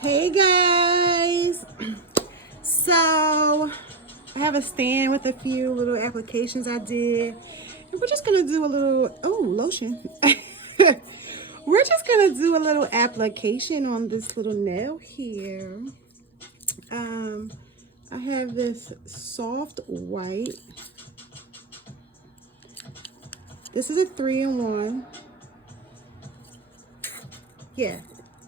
Hey guys, so I have a stand with a few little applications I did, and we're just gonna do a little lotion. We're just gonna do a little application on this little nail here. I have this soft white. This is a 3-in-1. Yeah,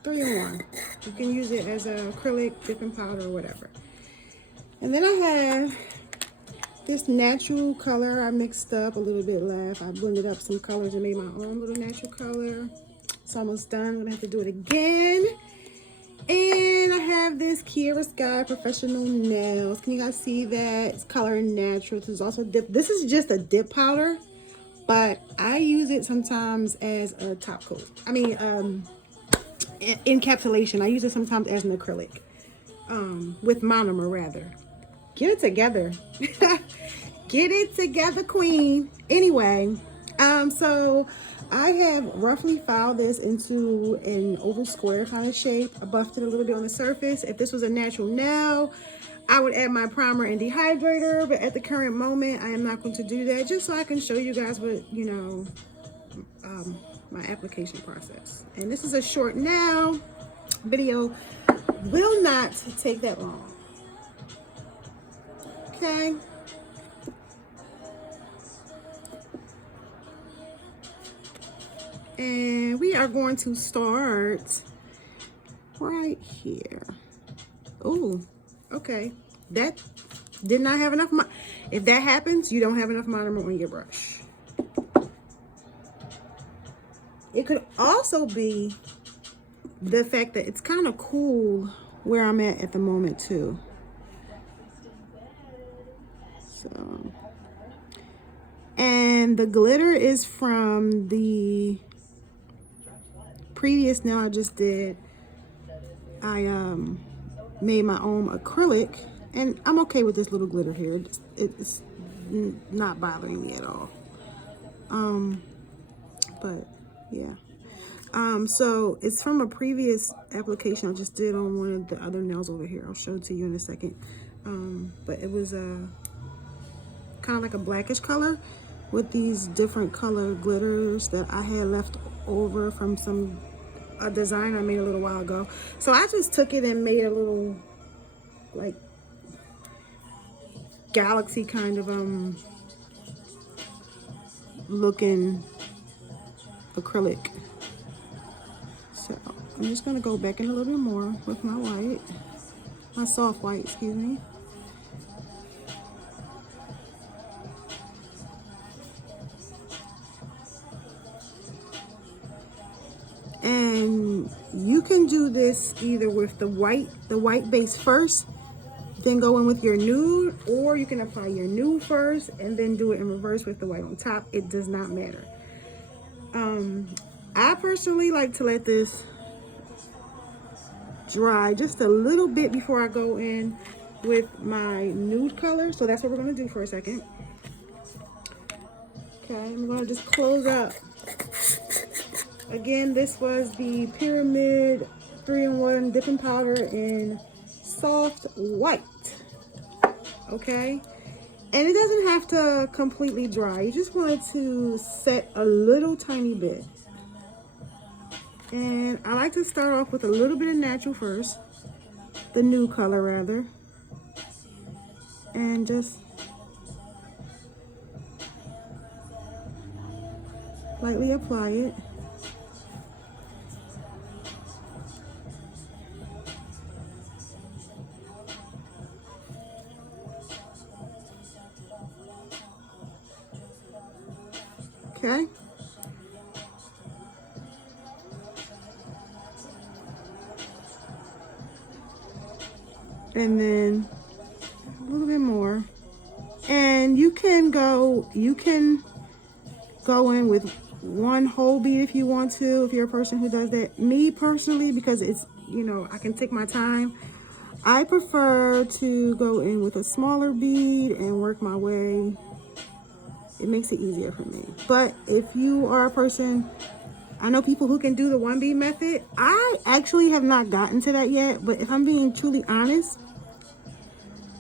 3-in-1. You can use it as an acrylic, dipping powder, or whatever. And then I have this natural color I mixed up a little bit left. I blended up some colors and made my own little natural color. It's almost done. I'm gonna have to do it again. And I have this Kiara Sky Professional Nails. Can you guys see that? It's color and natural. This is also dip. This is just a dip powder, but I use it sometimes as a top coat. I mean, encapsulation. I use it sometimes as an acrylic, with monomer rather. Get it together. Get it together, queen. Anyway, so I have roughly filed this into an oval square kind of shape. I buffed it a little bit on the surface. If this was a natural nail, I would add my primer and dehydrator, but at the current moment, I am not going to do that, just so I can show you guys what, my application process. And this is a short nail video, will not take that long. Okay. And we are going to start right here. Oh, okay. That did not have enough. If that happens, you don't have enough monomer on your brush. It could also be the fact that it's kind of cool where I'm at the moment too. So, and the glitter is from the previous nail I just did. I made my own acrylic, and I'm okay with this little glitter here. It's not bothering me at all. But yeah. So it's from a previous application I just did on one of the other nails over here. I'll show it to you in a second. But it was kind of like a blackish color with these different color glitters that I had left over from a design I made a little while ago. So I just took it and made a little like galaxy kind of looking acrylic. So I'm just gonna go back in a little bit more with my white, my soft white, excuse me. And you can do this either with the white base first, then go in with your nude, or you can apply your nude first and then do it in reverse with the white on top. It does not matter. I personally like to let this dry just a little bit before I go in with my nude color. So that's what we're gonna do for a second. Okay, I'm gonna just close up. Again, this was the Pyramid 3-in-1 dipping powder in soft white. Okay, and it doesn't have to completely dry. You just want it to set a little tiny bit. And I like to start off with a little bit of natural first, the nude color rather, and just lightly apply it. Okay. And then a little bit more. And you can go in with one whole bead if you want to, if you're a person who does that. Me personally, because it's, I can take my time, I prefer to go in with a smaller bead and work my way. It makes it easier for me. But if you are a person I know people who can do the 1B method. I actually have not gotten to that yet, but if I'm being truly honest,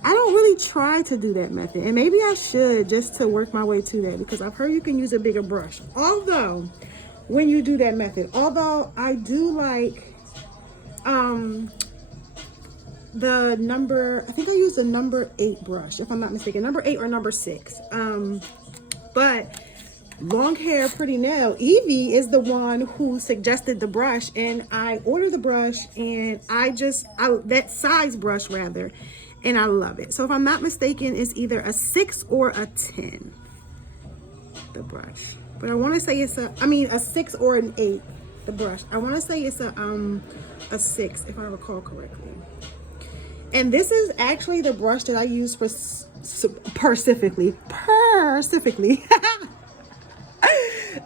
I don't really try to do that method. And maybe I should, just to work my way to that, because I've heard you can use a bigger brush. Although, when you do that method, although I do like the number, I think I use the number 8 brush, if I'm not mistaken, number 8 or number 6. But long hair pretty nail Evie is the one who suggested the brush, and I ordered the brush, and that size brush rather, and I love it. So if I'm not mistaken, it's either a 6 or a 10, the brush. But I want to say it's a 6 or an 8, the brush. I want to say it's a 6, if I recall correctly. And this is actually the brush that I use for specifically.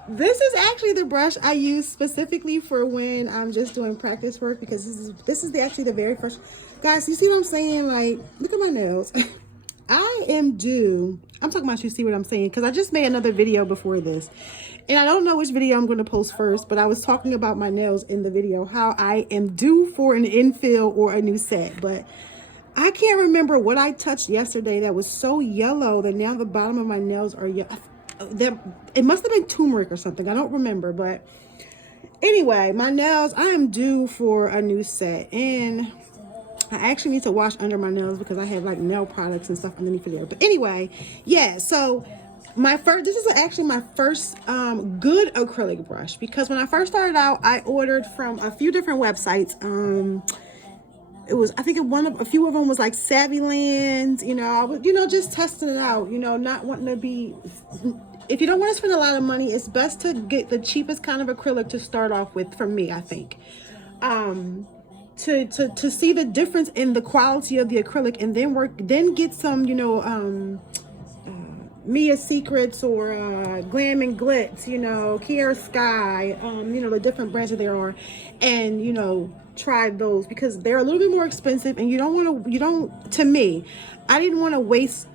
This is actually the brush I use specifically for when I'm just doing practice work, because this is actually the very first. Guys, you see what I'm saying? Like, look at my nails. I am due. I'm talking about, you see what I'm saying? Because I just made another video before this. And I don't know which video I'm going to post first, but I was talking about my nails in the video, how I am due for an infill or a new set. But I can't remember what I touched yesterday that was so yellow that now the bottom of my nails are yellow. It must have been turmeric or something. I don't remember. But anyway, my nails, I am due for a new set. And I actually need to wash under my nails because I have like nail products and stuff underneath there. But anyway, yeah, so this is actually my first good acrylic brush, because when I first started out, I ordered from a few different websites. It was, I think a few of them was like Savvyland, I was, just testing it out, not wanting to be, if you don't want to spend a lot of money, it's best to get the cheapest kind of acrylic to start off with, for me, I think. To see the difference in the quality of the acrylic, and then get some, Mia Secrets or Glam and Glitz, Kiara Sky, the different brands that there are, and try those, because they're a little bit more expensive, and to me, I didn't want to waste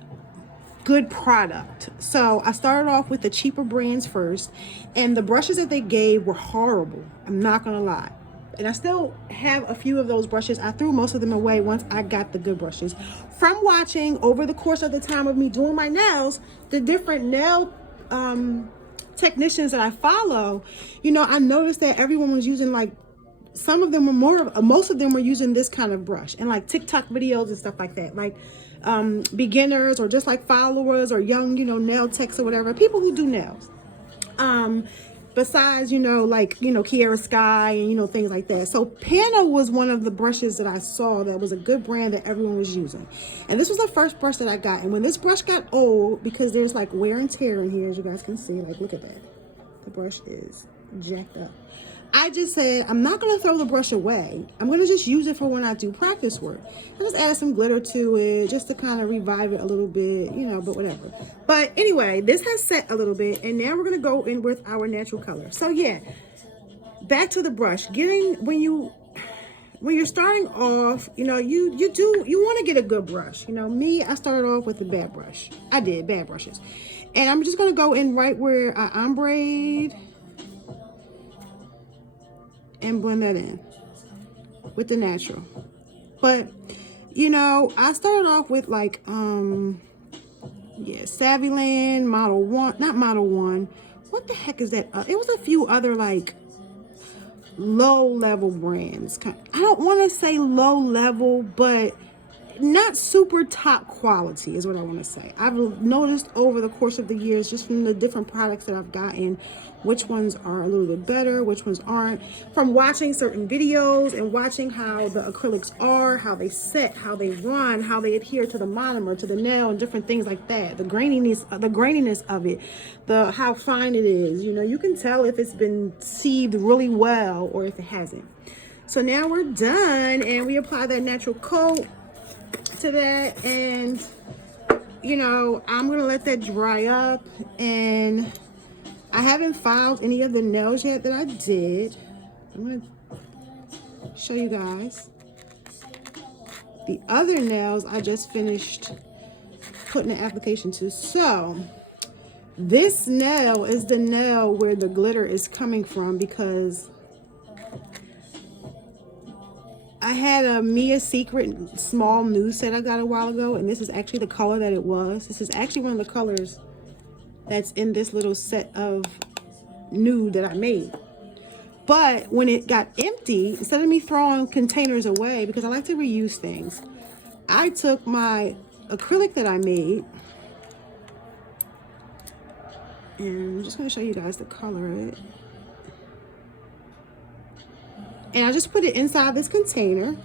good product. So I started off with the cheaper brands first, and the brushes that they gave were horrible. I'm not gonna lie. And I still have a few of those brushes. I threw most of them away once I got the good brushes. From watching over the course of the time of me doing my nails, the different nail technicians that I follow, I noticed that everyone was using, like, most of them were using this kind of brush, and like TikTok videos and stuff like that, like beginners or just like followers or young, nail techs or whatever, people who do nails. Besides, Kiara Sky and, things like that. So Pana was one of the brushes that I saw that was a good brand that everyone was using. And this was the first brush that I got. And when this brush got old, because there's like wear and tear in here, as you guys can see, like, look at that. The brush is jacked up. I just said, I'm not going to throw the brush away. I'm going to just use it for when I do practice work. I just added some glitter to it just to kind of revive it a little bit, but whatever. But anyway, this has set a little bit, and now we're going to go in with our natural color. So yeah, back to the brush. When you're starting off, you want to get a good brush. Me, I started off with a bad brush. I did bad brushes. And I'm just going to go in right where I ombre and blend that in with the natural. But I started off with like Savvyland, Model 1, not Model 1, what the heck is that? It was a few other like low level brands. I don't want to say low level, but not super top quality is what I want to say. I've noticed over the course of the years, just from the different products that I've gotten, which ones are a little bit better, which ones aren't, from watching certain videos and watching how the acrylics are, how they set, how they run, how they adhere to the monomer, to the nail, and different things like that. The graininess of it, how fine it is. You can tell if it's been sieved really well or if it hasn't. So now we're done, and we apply that natural coat to that, and I'm gonna let that dry up. And I haven't filed any of the nails yet that I did. I'm gonna show you guys the other nails I just finished putting the application to. So This nail is the nail where the glitter is coming from, because I had a Mia Secret small nude set I got a while ago, and this is actually the color that it was. This is actually one of the colors that's in this little set of nude that I made. But when it got empty, instead of me throwing containers away, because I like to reuse things, I took my acrylic that I made, and I'm just going to show you guys the color of it. And I just put it inside this container.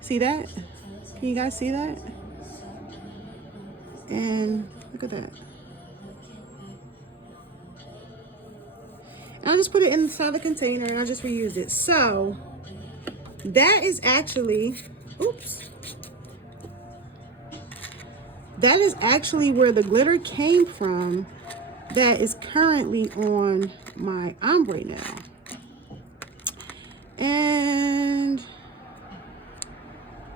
See that? Can you guys see that? And look at that. And I just put it inside the container and I just reused it. So that is actually, oops. That is actually where the glitter came from that is currently on my ombre now. And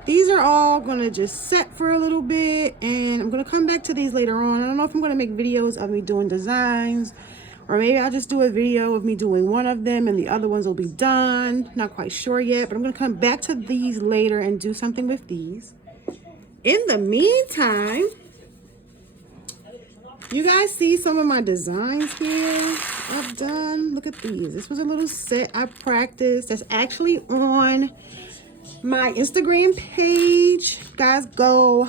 these are all gonna just set for a little bit, and I'm gonna come back to these later on. I don't know if I'm gonna make videos of me doing designs, or maybe I'll just do a video of me doing one of them and the other ones will be done. Not quite sure yet, but I'm gonna come back to these later and do something with these. In the meantime, you guys see some of my designs here I've done. Look at these. This was a little set I practiced that's actually on my Instagram page. Guys, go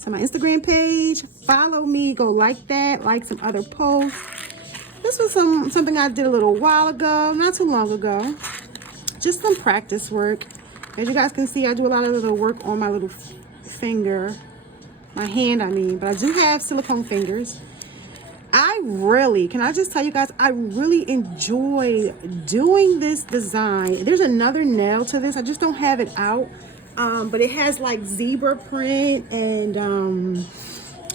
to my Instagram page, follow me, go like that, like some other posts. This was something I did a little while ago, not too long ago. Just some practice work. As you guys can see, I do a lot of little work on my little finger, my hand I mean, but I do have silicone fingers. Can I just tell you guys, I really enjoy doing this design. There's another nail to this, I just don't have it out, but it has like zebra print and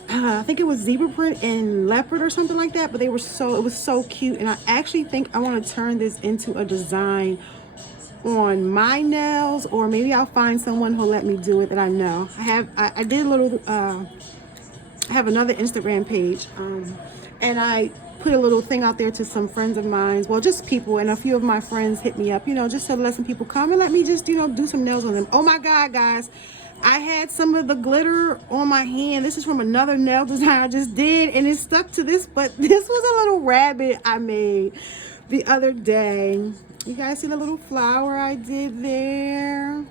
I think it was zebra print and leopard or something like that, but it was so cute, and I actually think I want to turn this into a design on my nails, or maybe I'll find someone who'll let me do it that I know. I did a little I have another Instagram page, and I put a little thing out there to some friends of mine, well, just people, and a few of my friends hit me up, you know, just to let some people come and let me just, you know, do some nails on them. Oh my God, guys, I had some of the glitter on my hand. This is from another nail design I just did, and it stuck to this, but this was a little rabbit I made the other day. You guys see the little flower I did there?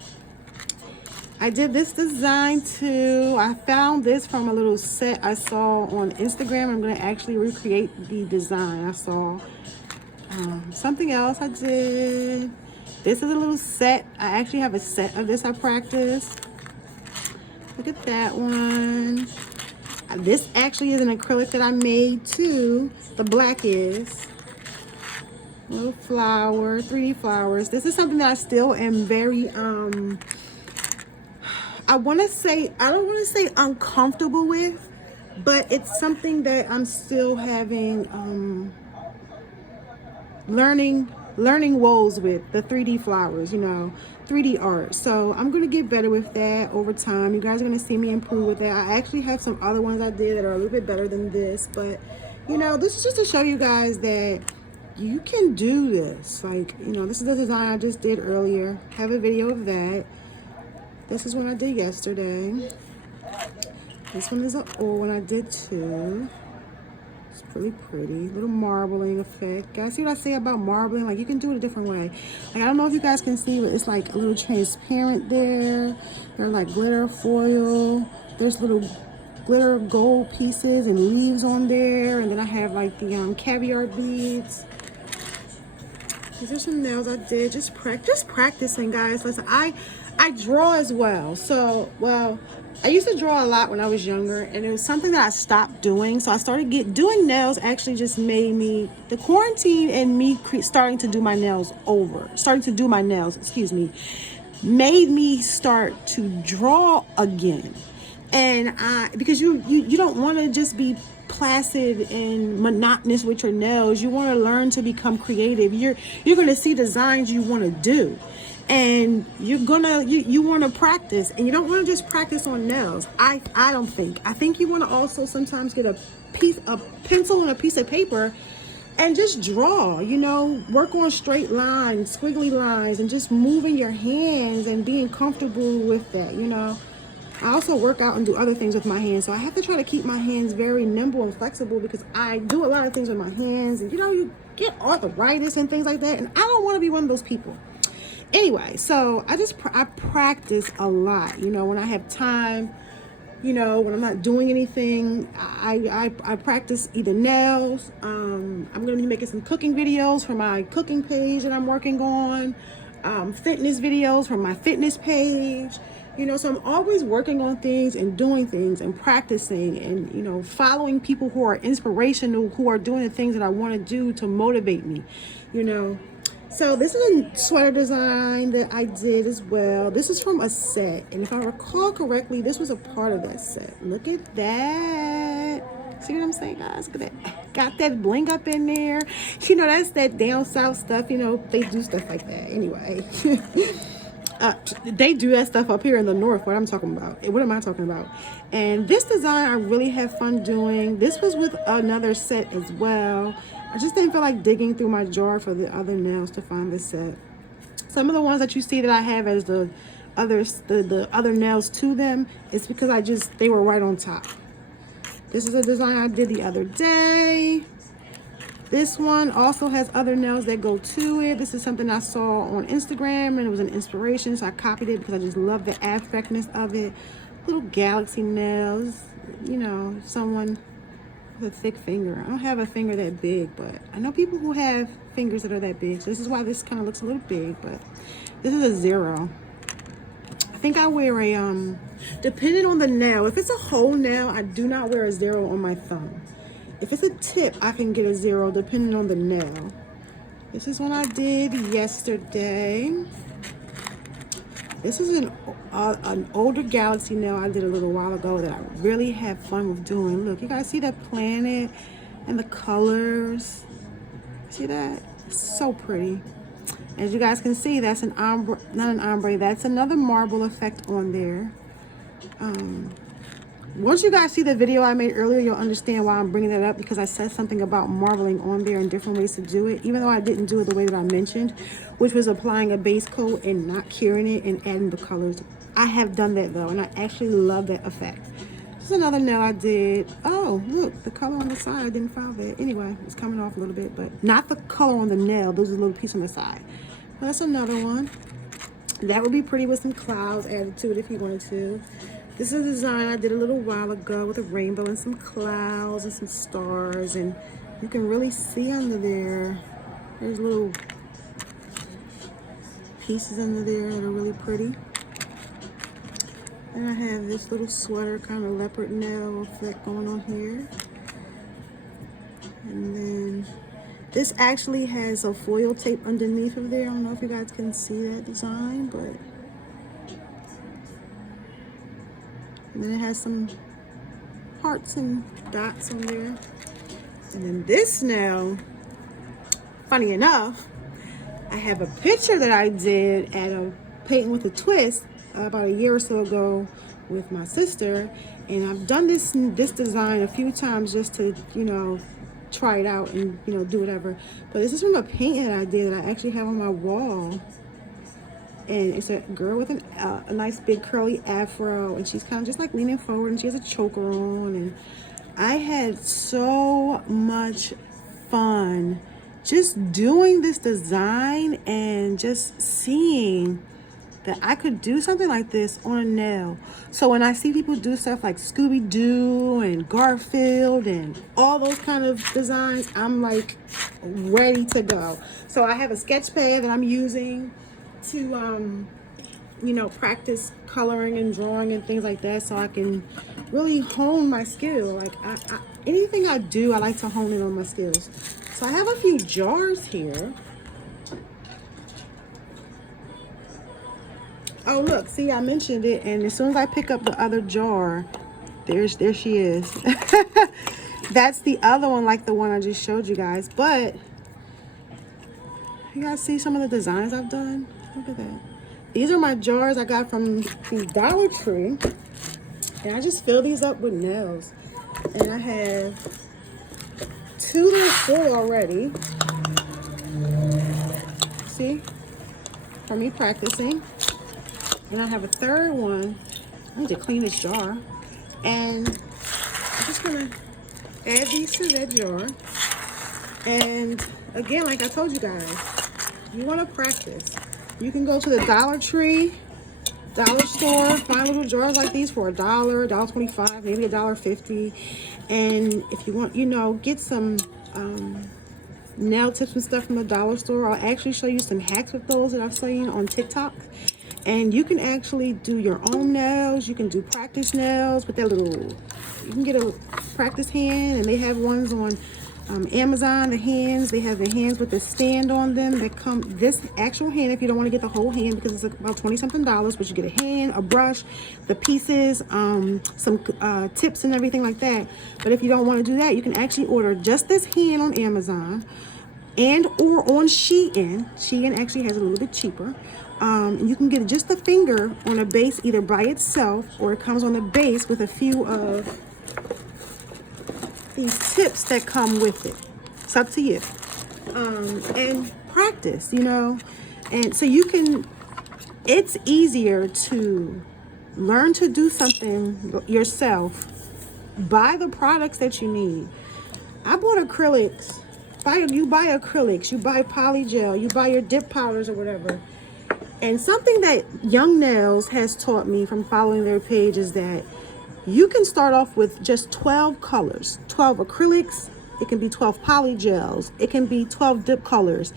I did this design too. I found this from a little set I saw on Instagram. I'm going to actually recreate the design I saw. Something else I did. This is a little set. I actually have a set of this I practiced. Look at that one. This actually is an acrylic that I made too. The black is. Little flower, 3D flowers. This is something that I still am very, I don't want to say uncomfortable with, but it's something that I'm still having, learning woes with, the 3D flowers, you know, 3D art. So I'm going to get better with that over time. You guys are going to see me improve with that. I actually have some other ones I did that are a little bit better than this, but you know, this is just to show you guys that you can do this. Like, you know, this is the design I just did earlier. I have a video of that. This is one I did yesterday. This one is an old one I did too. It's really pretty. Little marbling effect. Guys, see what I say about marbling? Like, you can do it a different way. Like, I don't know if you guys can see, but it's like a little transparent there. They're like glitter foil. There's little glitter gold pieces and leaves on there. And then I have like the caviar beads. These are some nails I did. Just practicing, guys. Listen, I draw as well. So, well, I used to draw a lot when I was younger, and it was something that I stopped doing. So I started doing nails. Actually, just made me, the quarantine and me starting to do my nails, made me start to draw again. And because you don't want to just be placid and monotonous with your nails. You want to learn to become creative. You're going to see designs you want to do, and you want to practice, and you don't want to just practice on nails. I think you want to also sometimes get a a pencil and a piece of paper and just draw, you know, work on straight lines, squiggly lines, and just moving your hands and being comfortable with that, you know. I also work out and do other things with my hands, so I have to try to keep my hands very nimble and flexible because I do a lot of things with my hands, and you know, you get arthritis and things like that, and I don't want to be one of those people. Anyway, so I practice a lot, you know, when I have time. You know, when I'm not doing anything, I practice either nails. I'm going to be making some cooking videos for my cooking page that I'm working on. Fitness videos from my fitness page. You know, so I'm always working on things and doing things and practicing and, you know, following people who are inspirational, who are doing the things that I want to do to motivate me, you know. So this is a sweater design that I did as well. This is from a set. And if I recall correctly, this was a part of that set. Look at that. See what I'm saying, guys? Look at that. Got that bling up in there. You know, that's that down south stuff. You know, they do stuff like that. Anyway. They do that stuff up here in the north. What I'm talking about. What am I talking about? And this design I really had fun doing. This was with another set as well. I just didn't feel like digging through my jar for the other nails to find this set. Some of the ones that you see that I have as the other nails to them is because they were right on top. This is a design I did the other day. This one also has other nails that go to it. This is something I saw on Instagram and it was an inspiration, so I copied it because I just love the abstractness of it. Little galaxy nails, you know, someone with a thick finger. I don't have a finger that big, but I know people who have fingers that are that big. So this is why this kind of looks a little big, but this is a 0. I think I wear a, depending on the nail, if it's a whole nail, I do not wear a 0 on my thumb. If it's a tip, I can get a 0 depending on the nail. This is one I did yesterday. This is an older galaxy nail I did a little while ago that I really had fun with doing. Look, you guys see that planet and the colors? See that? It's so pretty. As you guys can see, that's an ombre, not an ombre, that's another marble effect on there. Once you guys see the video I made earlier, you'll understand why I'm bringing that up, because I said something about marbling on there and different ways to do it, even though I didn't do it the way that I mentioned, which was applying a base coat and not curing it and adding the colors. I have done that though, and I actually love that effect. This is another nail I did. Oh, look, the color on the side, I didn't file that. Anyway, it's coming off a little bit, but not the color on the nail. Those are a little piece on the side. Well, that's another one. That would be pretty with some clouds added to it if you wanted to. This is a design I did a little while ago with a rainbow and some clouds and some stars, and you can really see under there. There's little pieces under there that are really pretty. And I have this little sweater kind of leopard nail effect going on here. And then this actually has a foil tape underneath of there. I don't know if you guys can see that design, but and then it has some hearts and dots on there. And then this nail, funny enough, I have a picture that I did at a Painting with a Twist about a year or so ago with my sister. And I've done this design a few times just to, you know, try it out and, you know, do whatever. But this is from a painting that I did that I actually have on my wall. And it's a girl with a nice big curly afro, and she's kind of just like leaning forward, and she has a choker on. And I had so much fun just doing this design and just seeing that I could do something like this on a nail. So when I see people do stuff like Scooby-Doo and Garfield and all those kind of designs, I'm like ready to go. So I have a sketch pad that I'm using to you know, practice coloring and drawing and things like that, so I can really hone my skill. Like anything I do, I like to hone in on my skills. So I have a few jars here. Oh look, see, I mentioned it, and as soon as I pick up the other jar, there she is. That's the other one, like the one I just showed you guys. But you guys see some of the designs I've done? Look at that. These are my jars I got from the Dollar Tree. And I just fill these up with nails. And I have two that are full already. See? For me practicing. And I have a third one. I need to clean this jar. And I'm just gonna add these to that jar. And again, like I told you guys, you want to practice. You can go to the Dollar Tree, dollar store, find little jars like these for $1, $1.25, maybe $1.50. And if you want, you know, get some nail tips and stuff from the dollar store. I'll actually show you some hacks with those that I've seen on TikTok. And you can actually do your own nails. You can do practice nails with that little, you can get a practice hand, and they have ones on Amazon, the hands. They have the hands with the stand on them that come, this actual hand, if you don't want to get the whole hand, because it's about $20-something, but you get a hand, a brush, the pieces, some tips and everything like that. But if you don't want to do that, you can actually order just this hand on Amazon and or on Shein. Shein actually has it a little bit cheaper. And you can get just the finger on a base either by itself, or it comes on the base with a few of these tips that come with it. It's up to you. And practice, you know. And so you can, it's easier to learn to do something yourself. Buy the products that you need. I bought acrylics. You buy acrylics, you buy poly gel, you buy your dip powders or whatever. And something that Young Nails has taught me from following their page is that you can start off with just 12 colors, 12 acrylics. It can be 12 poly gels. It can be 12 dip colors.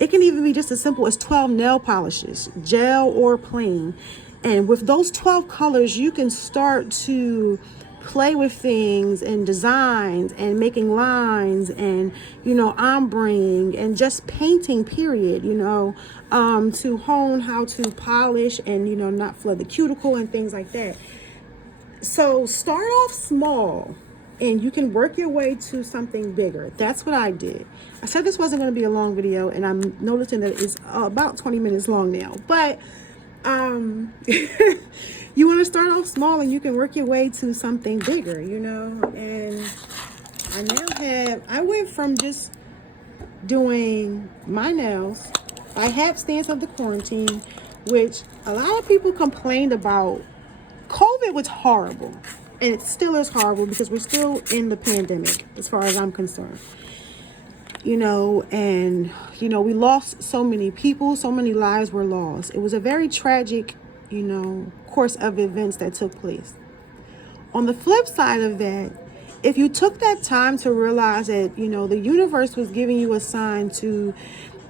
It can even be just as simple as 12 nail polishes, gel or plain. And with those 12 colors, you can start to play with things and designs and making lines and, you know, ombreing and just painting, period, you know, to hone how to polish and, you know, not flood the cuticle and things like that. So start off small and you can work your way to something bigger. That's what I did. I said this wasn't going to be a long video, and I'm noticing that it's about 20 minutes long now, but you want to start off small and you can work your way to something bigger, you know. And I went from just doing my nails. I had stance of the quarantine, which a lot of people complained about. COVID was horrible, and it still is horrible because we're still in the pandemic as far as I'm concerned. You know, and, you know, we lost so many people, so many lives were lost. It was a very tragic, you know, course of events that took place. On the flip side of that, if you took that time to realize that, you know, the universe was giving you a sign to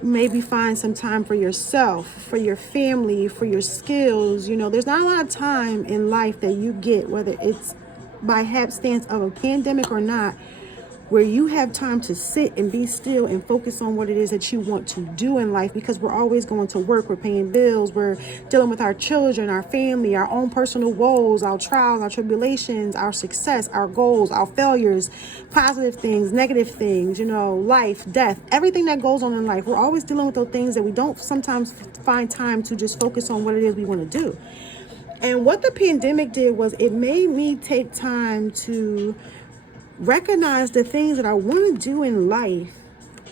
maybe find some time for yourself, for your family, for your skills, you know, there's not a lot of time in life that you get, whether it's by hapstance of a pandemic or not, where you have time to sit and be still and focus on what it is that you want to do in life, because we're always going to work, we're paying bills, we're dealing with our children, our family, our own personal woes, our trials, our tribulations, our success, our goals, our failures, positive things, negative things, you know, life, death, everything that goes on in life. We're always dealing with those things that we don't sometimes find time to just focus on what it is we want to do. And what the pandemic did was it made me take time to recognize the things that I want to do in life,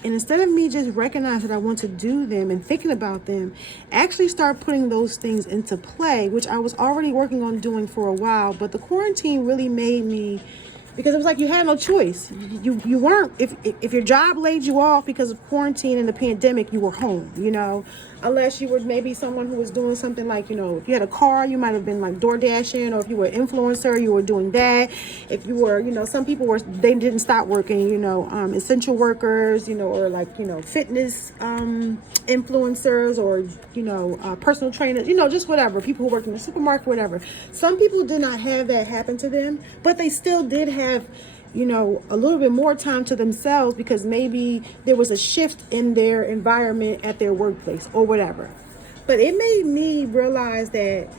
and instead of me just recognize that I want to do them and thinking about them, actually start putting those things into play, which I was already working on doing for a while. But the quarantine really made me, because it was like you had no choice. You weren't, if your job laid you off because of quarantine and the pandemic, you were home, you know, unless you were maybe someone who was doing something like, you know, if you had a car, you might have been like door dashing, or if you were an influencer, you were doing that. If you were, you know, some people were, they didn't stop working, you know, essential workers, you know, or like, you know, fitness influencers, or, you know, personal trainers, you know, just whatever, people who work in the supermarket, whatever. Some people did not have that happen to them, but they still did have, you know, a little bit more time to themselves, because maybe there was a shift in their environment at their workplace or whatever. But it made me realize that,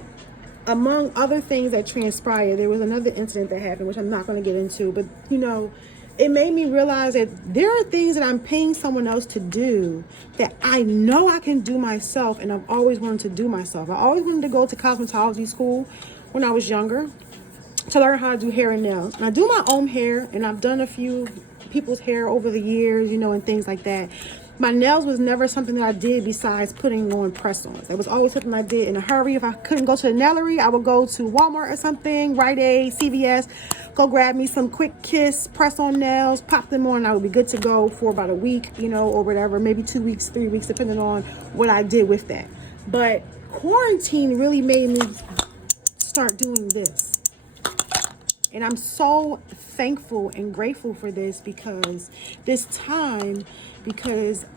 among other things that transpired, there was another incident that happened, which I'm not going to get into, but, you know, it made me realize that there are things that I'm paying someone else to do that I know I can do myself, and I've always wanted to do myself. I always wanted to go to cosmetology school when I was younger. to learn how to do hair and nails. And I do my own hair, and I've done a few people's hair over the years, you know, and things like that. My nails was never something that I did besides putting on press-ons. It was always something I did in a hurry. If I couldn't go to the nailery, I would go to Walmart or something, Rite Aid, CVS, go grab me some Quick Kiss press-on nails, pop them on, and I would be good to go for about a week, you know, or whatever, maybe 2 weeks, 3 weeks, depending on what I did with that. But quarantine really made me start doing this. And I'm so thankful and grateful for this because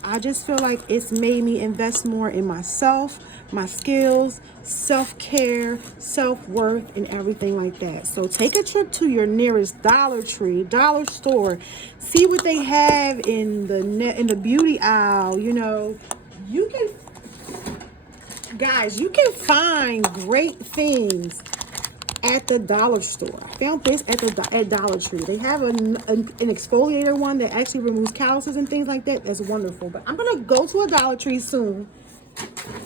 I just feel like it's made me invest more in myself, my skills, self-care, self-worth, and everything like that. So take a trip to your nearest Dollar Tree, dollar store, see what they have in the beauty aisle. You know, you can find great things at the dollar store. I found this at Dollar Tree. They have an exfoliator one that actually removes calluses and things like that. That's wonderful. But I'm gonna go to a Dollar Tree soon,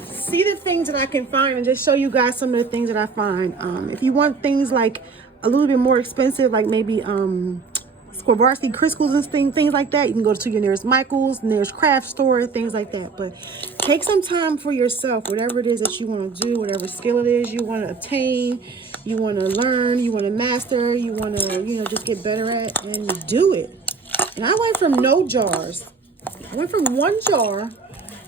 see the things that I can find, and just show you guys some of the things that I find. If you want things like a little bit more expensive, like maybe Swarovski crystals and things like that, you can go to your nearest Michael's, nearest craft store, things like that. But take some time for yourself, whatever it is that you want to do, whatever skill it is you want to obtain, you want to learn, you want to master, you want to, you know, just get better at, and do it. And I went from no jars. I went from 1 jar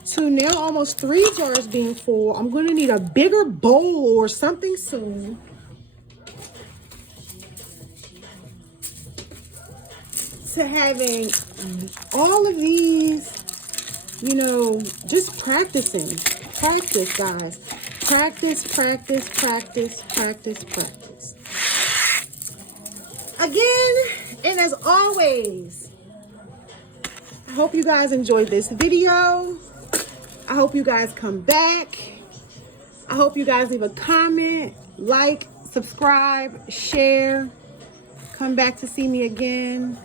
to now almost 3 jars being full. I'm going to need a bigger bowl or something soon. To having all of these, you know, just practicing. Practice, guys. Practice, practice, practice, practice, practice. Again, and as always, I hope you guys enjoyed this video. I hope you guys come back. I hope you guys leave a comment, like, subscribe, share. Come back to see me again.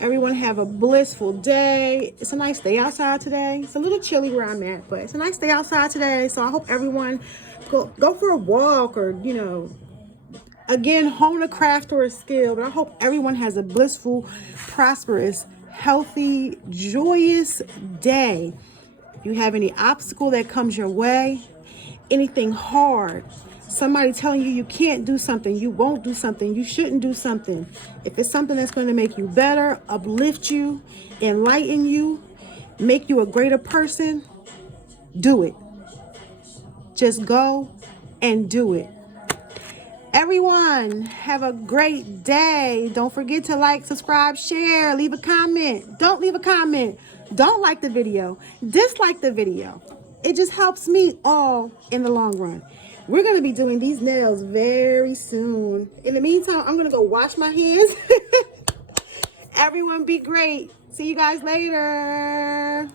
Everyone have a blissful day. It's a nice day outside today. It's a little chilly where I'm at, but it's a nice day outside today. So I hope everyone go for a walk, or, you know, again, hone a craft or a skill. But I hope everyone has a blissful, prosperous, healthy, joyous day. If you have any obstacle that comes your way, anything hard, somebody telling you you can't do something, you won't do something, you shouldn't do something. If it's something that's going to make you better, uplift you, enlighten you, make you a greater person, do it. Just go and do it. Everyone, have a great day. Don't forget to like, subscribe, share, leave a comment. Don't leave a comment. Don't like the video. Dislike the video. It just helps me all in the long run. We're going to be doing these nails very soon. In the meantime, I'm going to go wash my hands. Everyone be great. See you guys later.